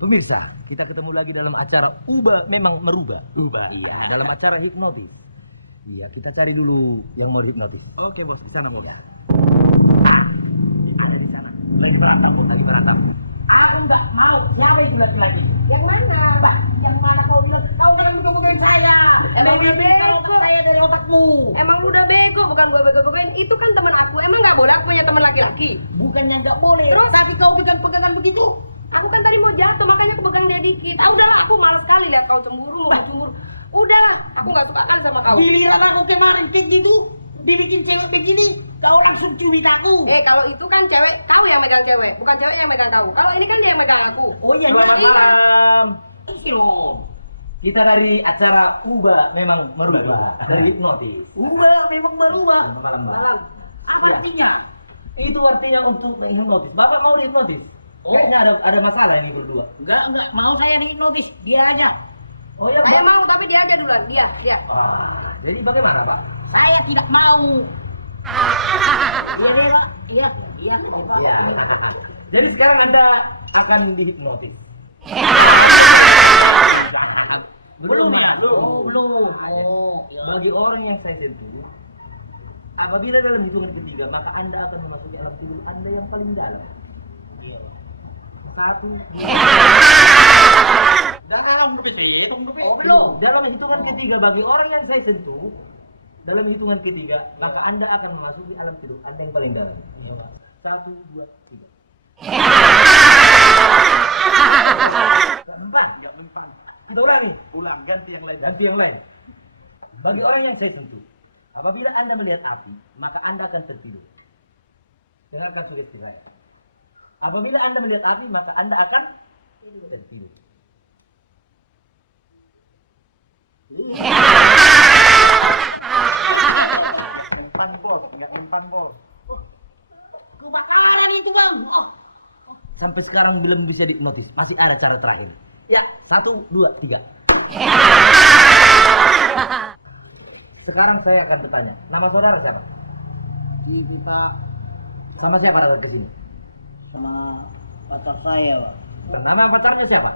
Pemirsa, kita ketemu lagi dalam acara Ubah Memang Merubah. Ubah, iya. Dalam acara hipnotis. Iya, kita cari dulu yang mau hipnotis. Oke, bos, di sana, bos. Ada di sana. Lagi berantem, bos. Lagi berantem. Aku nggak mau. Siapa itu laki-laki? Yang mana? Bah, yang mana kau bilang? Kau jangan buka-bukain saya. Emang Kau udah bilang bego. saya dari otakmu. Emang udah bego, bukan gue bego-begoin. Itu kan teman aku. Emang nggak boleh aku punya teman laki-laki? Bukannya nggak boleh. Terus? Tapi kau pegangan begitu. Aku kan tadi mau jatuh, makanya aku pegang dia dikit. Ah udahlah, aku malas sekali lihat kau cemburu, mau cemburu. Udahlah, aku nggak suka kali sama kau. Giliran aku kemarin kayak gitu, dibikin cewek begini, kau langsung cubit aku. Kalau itu kan cewek, kau yang megang cewek, bukan cewek yang megang kau. Kalau ini kan dia yang megang aku. Oh iya, Selamat iya. malam. Kita dari acara Ubah Memang Merubah. Dari hipnotis. Memang berubah. Selamat malam, Mbak. Malam. Apa Iya. artinya? Itu artinya untuk menghipnotis. Bapak mau dihipnotis? Oh. Kayaknya ada masalah ini berdua. Enggak, mau saya dihipnotis, dia aja. Oh ya, Saya Mbak. mau, tapi dia aja duluan. Dia. Jadi bagaimana, Pak? Saya tidak mau. Iya. Ya. Jadi sekarang Anda akan dihipnotis. Belum ya? Belum. Oh, belum. Oh, ya. Bagi orang yang saya sentuh, apabila dalam hitungan ketiga, maka Anda akan memasuki alam tidur Anda yang paling dalam. Iya. Satu. Oh, belum. Dalam hitungan ketiga, bagi orang yang saya sentuh, dalam hitungan ketiga, maka Anda akan memasuki alam tidur Anda yang paling dalam. Satu, dua, tiga. Keempat. Kita ulangi. Ganti yang lain. Ganti yang lain. Bagi orang yang saya sentuh, apabila Anda melihat api, maka Anda akan tertidur. Dengarkan sudah saya. Apabila Anda melihat api, maka Anda akan tertidur. Empan bol. Kebakaran itu bang. Oh. Sampai sekarang belum bisa dihipnotis. Masih ada cara terakhir. Ya, satu, dua, tiga. Sekarang saya akan bertanya. Nama saudara siapa? Ini Pak Sama siapa datang ke sini? sama pacar saya Pak. Nama pacarnya siapa?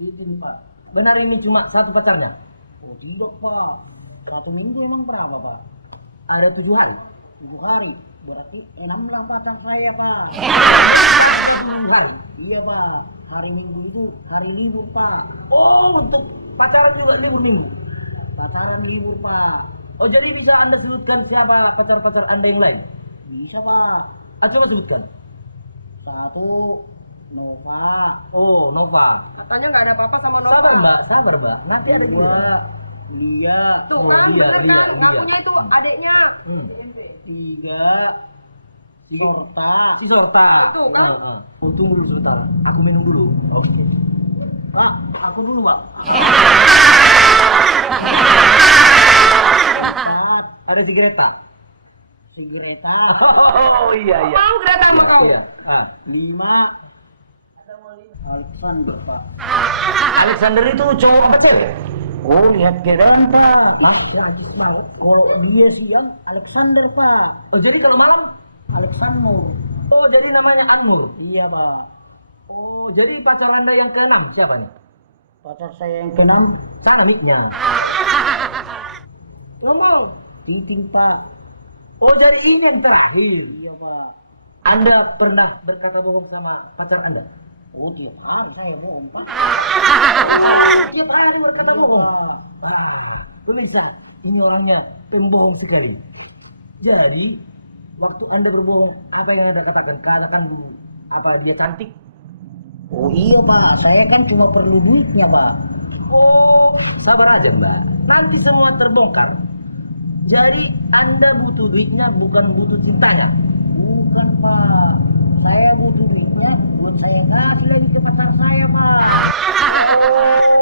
Ini Pak. Benar ini cuma satu pacarnya? Oh tidak Pak. 1 minggu emang berapa Pak? Ada 7 hari. 7 hari. Berarti 6 lah pacar saya Pak. Ada 9 hari. Iya Pak. Hari Minggu itu hari libur Pak. Oh, untuk pacaran juga libur minggu. Pacaran libur Pak. Oh, jadi bisa Anda sebutkan siapa pacar-pacar Anda yang lain? Bisa Pak. Coba sebutkan. 1 Nova. Oh, Nova. Katanya nggak ada apa-apa sama Nova. Sabar, Mbak. Sabar, Mbak. Nanti ada juga. 2 Lia. Tuh Oh, kan, dia. bener kan? Ngakunya itu adiknya. 3 Sorta. Si Sorta. Itu, kan? Oh, tunggu dulu sebentar. Aku minum dulu. Oke. Pak, aku dulu Pak. Ada si Greta. Si Greta. Oh, iya, iya. Mau Greta sama kau? Iya. 5 Alexander Pak. Alexander itu cowok apa cewek? Oh lihat keren Pak. Mas lagi mau. Kalau dia siang Alexander Pak. Oh, jadi kalau malam? Alexander. Oh, jadi namanya Anmur. Iya Pak. Oh, jadi pacar Anda yang ke-6 siapa nih? Pacar saya yang ke-6 Sama nicknya. Ngomong. Titing Pak. Oh, jadi ini yang terakhir. Iya Pak. Anda pernah berkata bohong sama pacar Anda? Oh tiap hari saya bohong Pak. Tiap hari berkata bohong. Pak. Pemirsa, ini orangnya pembohong sekali. Jadi, waktu Anda berbohong, apa yang Anda katakan? Katakan apa dia cantik? Oh iya Pak, saya kan cuma perlu duitnya Pak. Oh, sabar aja Mbak. Nanti semua terbongkar. Jadi Anda butuh duitnya, bukan butuh cintanya. Bukan Pak. Saya butuh duitnya buat saya kasih lagi ke pacar saya Pak.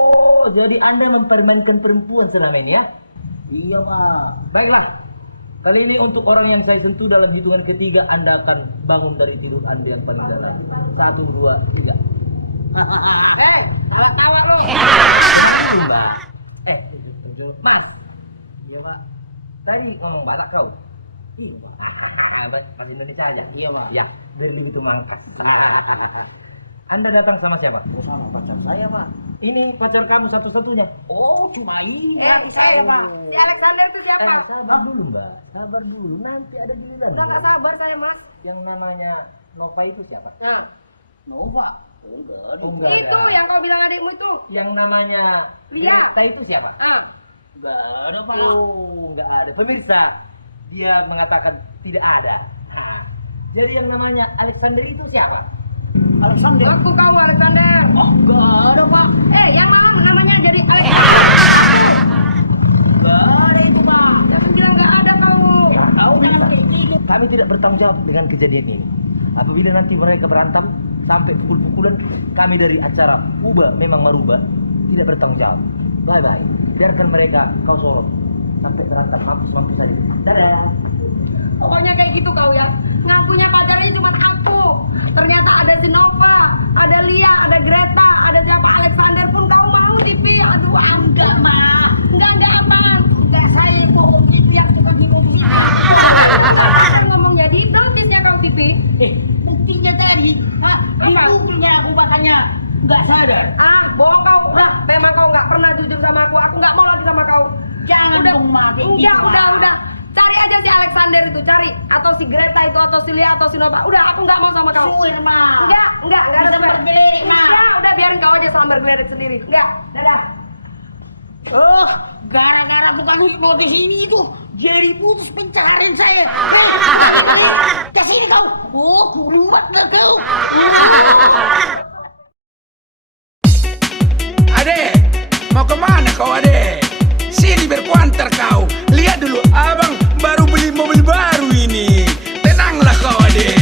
Oh, jadi Anda mempermainkan perempuan selama ini ya? Iya Pak. Baiklah. Kali ini untuk orang yang saya sentuh dalam hitungan ketiga, Anda akan bangun dari tidur Anda yang paling dalam. 1, 2, 3. Tawa-tawa lo. Mas. Iya Pak. Tadi ngomong Batak kau? Iya Pak. Bahasa Indonesia aja? Iya Pak. Ya, dari itu mangkas. Anda datang sama siapa? Oh, sama pacar saya, Pak. Ini pacar kamu satu-satunya. Oh, cuma ini Eh, saya, Pak. Si Alexander itu siapa? Sabar dulu mbak, sabar dulu. Nanti ada giliran. Udah nggak sabar saya mas. Yang namanya Nova itu siapa? Nah, Nova. Udah. Oh, enggak itu ada. yang kau bilang adikmu itu. Yang namanya Lia. Greta itu siapa? Ah, Enggak ada, Pak. Oh, nggak ada. Pemirsa, dia mengatakan tidak ada. Nah, jadi yang namanya Alexander itu siapa? Alexander. aku kau Alexander. Oh, enggak ada, Pak. Yang namanya jadi Enggak ada itu, Pak. Jangan bilang nggak ada kau. Tahu kan kayak gitu. Kami tidak bertanggung jawab dengan kejadian ini. Apabila nanti mereka berantem sampai pukul-pukulan, kami dari acara ubah memang merubah tidak bertanggung jawab. Bye bye. Biarkan mereka kau sorot sampai berantem mampus saja. Dadah. Pokoknya kayak gitu kau ya. Ngakunya pacarnya cuma aku. Ternyata ada si Nova, ada Lia, ada Greta, ada siapa Alexander pun kau mau TV. Aduh, Enggak, Ma. enggak apa. Enggak, saya bohong itu yang tukang hipnotis. Ngomongnya di belumpisnya kau TV. Buktinya tadi, Apa? dipukulnya aku makanya enggak sadar. Bohong kau. Udah, memang kau nggak pernah jujur sama aku. Aku nggak mau lagi sama kau. Jangan Udah, dong, Ma. Kayak gitu, Ma. udah. Cari aja si Alexander itu, cari. Atau si Greta itu, atau si Lia, atau si Nova. Udah, aku nggak mau sama kau. Suir, Ma. Enggak ada Bisa swear. berdiri, Ma. Udah biarin kau aja sambar gledek sendiri. Enggak, dadah. Oh, gara-gara tukang hipnotis ini itu jadi putus pencarian saya. Kesini kau. Oh, kurumat dah kau. Ade, mau kemana kau ade? Sini berkuantar kau. Lihat dulu abang baru beli mobil baru ini. Tenanglah kau ade.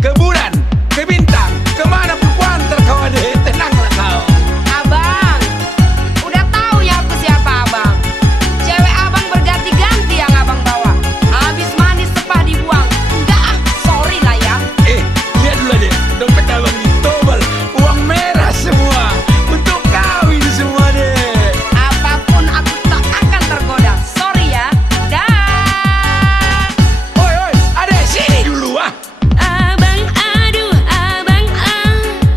Ke bulan, ke bintang, kemana berkuantar kau ade? Tenanglah kau. Abang, udah tahu ya aku siapa abang. Cewek abang berganti-ganti yang abang bawa. Habis mandi sepah dibuang. Enggak, sorry lah ya. Lihat dulu ade. Dompet abang ditobel. Uang merah semua. Untuk kau ini semua deh. Apapun aku tak akan tergoda. Sorry ya. Dah. Oi, ade sini dulu ah. Abang, aduh, abang,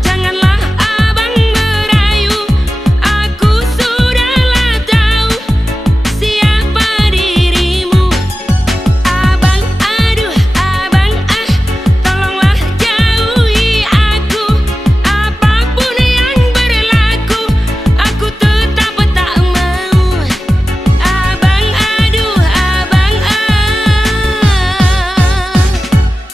janganlah abang merayu. Aku sudahlah tahu siapa dirimu. Abang, aduh, abang, tolonglah jauhi aku. Apapun yang berlaku, aku tetap tak mau. Abang, aduh, abang,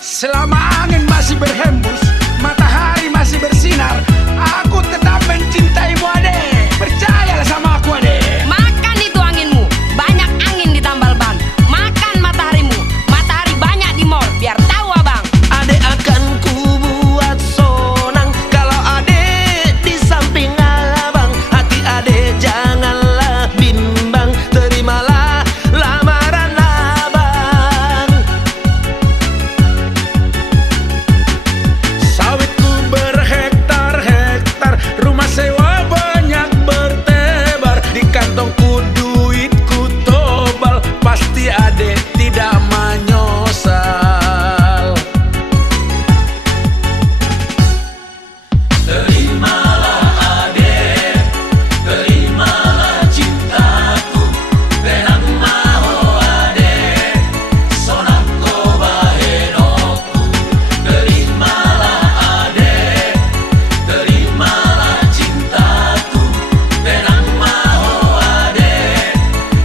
Selama angin masih berhembus, matahari masih bersinar, aku tetap mencintaimu ade. Percayalah sama aku ade. Makan itu anginmu, banyak angin di tambal ban. Makan mataharimu, matahari banyak di mall. Biar tahu abang. Adek akan ku buat sonang kalau adek di samping abang. Hati adek janganlah bimbang, terimalah lamaran abang. Sawitku berhektar-hektar, rumah sewa banyak bertebar. Di kantongku duitku tobal, pasti ade tidak menyesal. Terimalah ade, terimalah cintaku. Tenang maho ade, sonang ko bahenoku. Terimalah ade, terimalah cintaku. Tenang maho ade,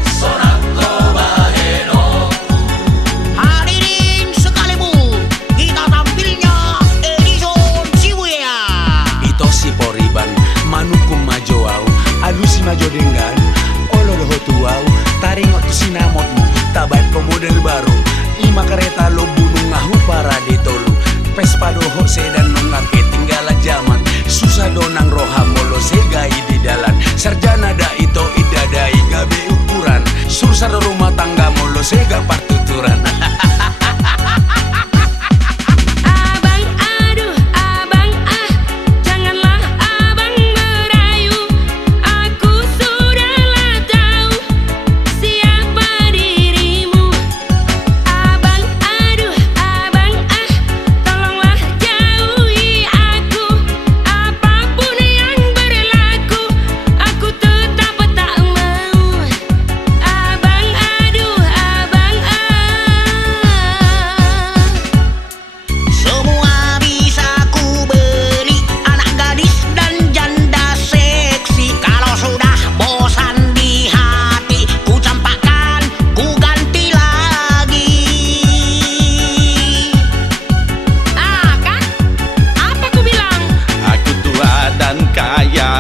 sonang ko bahenoku. Hadirin sekalian, kita tampilnya Edison Shibuya. Ito si Poriban, manukum majo au, alusi majo dengan olo doho tuau, taringot tu sinamotmu, tabat ko model baru, 5 kereta lo bunung ngahu para ditolu, Vespa doho sedan nongak ketinggalan zaman, susah donang roha molo segai di dalan, sarjana da ito idadai gabe ukuran, susah do rumah tangga molo sega partituran. Abang, aduh, abang, janganlah abang merayu. Aku sudahlah tahu siapa dirimu. Abang, aduh, abang, tolonglah jauhi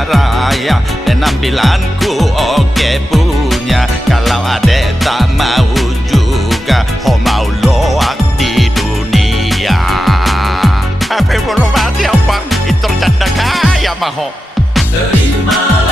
raya. Penampilanku oke punya. Kalau adek tak mau juga, ho mau loak di dunia. Tapi belum mati apa? Itu janda kaya mah ho. Terima